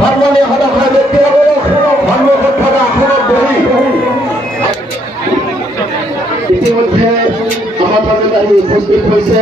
ধর্মীয় হঠাৎ দেখতে হবে ধর্মকথাটা এখনো দেরি। ইতিমধ্যে আমার পর্যন্ত উপস্থিত হয়েছে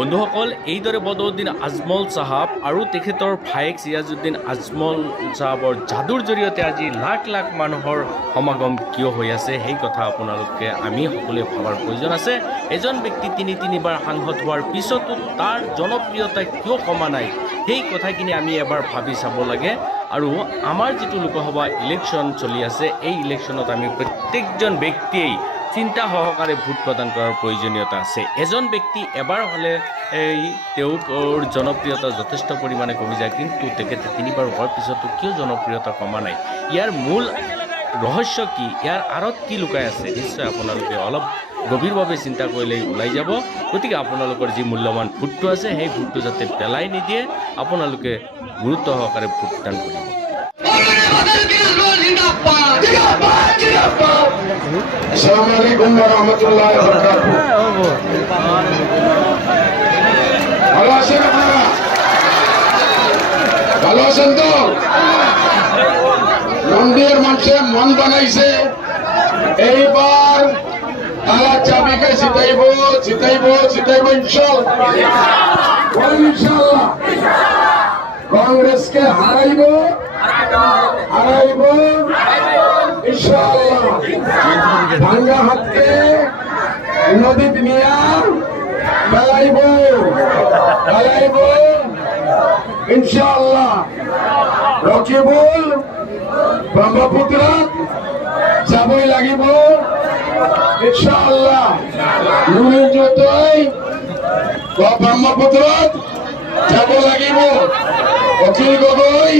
বন্ধুসকল, এইদৰে বদৰুদ্দিন আজমল চাহাব আৰু তেখেতৰ ভায়েক চিৰাজউদ্দিন আজমল চাহাবৰ যাদুৰ জৰিয়তে আজি লাখ লাখ মানুহৰ সমাগম কিয় হৈ আছে সেই কথা আপোনালোকে আমি সকলোৱে ভাবাৰ প্ৰয়োজন আছে। এজন ব্যক্তি তিনিবাৰ সাংসদ হোৱাৰ পিছতো তাৰ জনপ্ৰিয়তা কিয় কমা নাই সেই কথাখিনি আমি এবাৰ ভাবি চাব লাগে। আৰু আমাৰ যিটো লোকসভা ইলেকশ্যন চলি আছে, এই ইলেকশ্যনত আমি প্ৰত্যেকজন ব্যক্তিয়েই চিন্তা সহকাৰে ভোট প্ৰদান কৰাৰ প্ৰয়োজনীয়তা আছে। এজন ব্যক্তি এবাৰ হ'লে তেওঁৰ জনপ্ৰিয়তা যথেষ্ট পৰিমাণে কমি যায়, কিন্তু তেখেতে তিনিবাৰ হোৱাৰ পিছতো কিয় জনপ্ৰিয়তা কমা নাই? ইয়াৰ মূল ৰহস্য কি? ইয়াৰ আঁৰত কি লুকাই আছে? নিশ্চয় আপোনালোকে অলপ গভীৰভাৱে চিন্তা কৰিলেই ওলাই যাব। গতিকে আপোনালোকৰ যি মূল্যৱান ভোটটো আছে সেই ভোটটো যাতে পেলাই নিদিয়ে, আপোনালোকে গুৰুত্ব সহকাৰে ভোটদান কৰিব। আসসালামু আলাইকুম ওয়া রাহমাতুল্লাহি ওয়া বারাকাতুহু। ভালো আছেন আপনারা? ভালো আছেন তো? মন্দির মানুষে মন বানাইছে এইবার তারা চাবিকে জিতাইব ইনশাআল্লাহ। কংগ্রেসকে হারাইব ইনশাআল্লাহ। ভাঙ্গা হাতকে নদীত নিয়া বেলাইব ইনশাআল্লাহ। রকিবুল ব্রহ্মপুত্র যাবই লাগিব ইনশাআল্লাহ। নুরি যতই ব্রহ্মপুত্র যাব লাগিব। অখিল গগৈ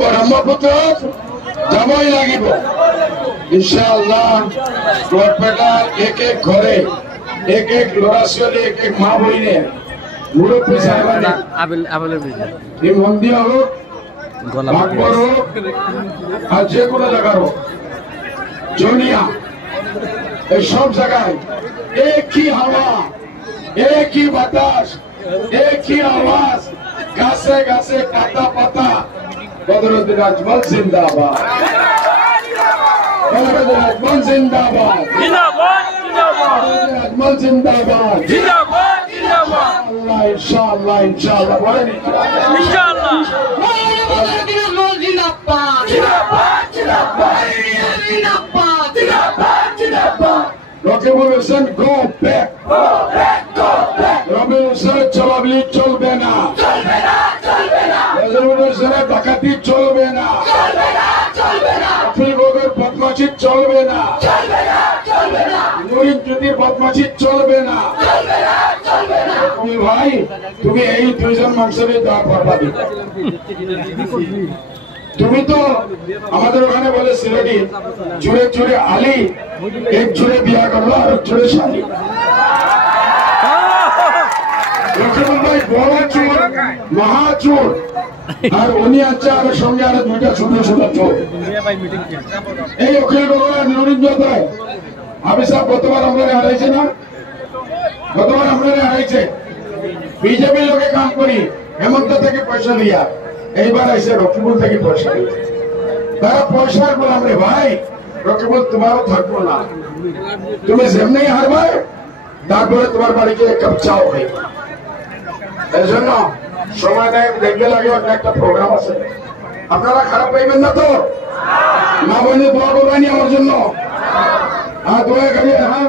ব্রহ্মপুত্র যাবই লাগিব ইনশাআল্লাহ। বরপেটার এক এক ঘরে এক এক ল'ৰা ছোৱালী এক এক মা বহিনে মুরব্বী সাহেবানে এই মন্দির হোক আকবর হোক আর যে কোনো জায়গার হোক জনিয়া এই সব জায়গায় একই হাওয়া একই বাতাস একই আওয়াজ গাছে গাছে পাতা পাতা বদরুদ্দিন আজমল জিন্দাবাদ। বদরুদ্দিন আজমল জিন্দাবাদ। আজমল জিন্দাবাদ। ইনশাআল্লাহ ইনশাআল্লাহ বলেন ইনশাআল্লাহ। বদরুদ্দিন আজমল জিন্দাবাদ। Rakibul Hussain go back. রবিউল হোসেনের চলাবলি চলবে না। রবিউল হোসেনের ডাকাতি চলবে না। অখিল গগৈর বদমাশি চলবে না। নুরিন জ্যোতির বদমাশি চলবে না। তুমি ভাই তুমি এই দুইজন মানুষের দাঁড় পারবাদি। তুমি তো আমাদের ওখানে বলে সিলেটি জুড়ে জুড়ে আলী, এক জুড়ে বিয়া করলো আর এক জুড়ে শালি। রকিবুল ভাই বড় চোর, মহা চোর, আর উনি আছে আর সঙ্গে আর দুইটা ছোট ছোট চোর। এই অখিল গগৈ আর নুরিন জ্যোতি আমি সব গতবার আমরা হারাইছে না? গতবার আমরা হারাইছে। বিজেপির লোকে কাম করি হেমন্ত থেকে পয়সা দিয়া, এইবার আইসে রকিবুল থেকে পয়সা দিয়ে। তারা পয়সার গোলাম রে ভাই। রকিবুল তোমারও থাকবো না, তুমি যেমনি হারবে তারপরে তোমার বাড়িতে এক কাপ চাও খাই। এই জন্য সময় নেই, দেখবে লাগে একটা প্রোগ্রাম আছে, আপনারা খারাপ পাইবেন না তো? মা বোনে দোয়া করবেন আমার জন্য। হ্যাঁ দোয়া করি। হ্যাঁ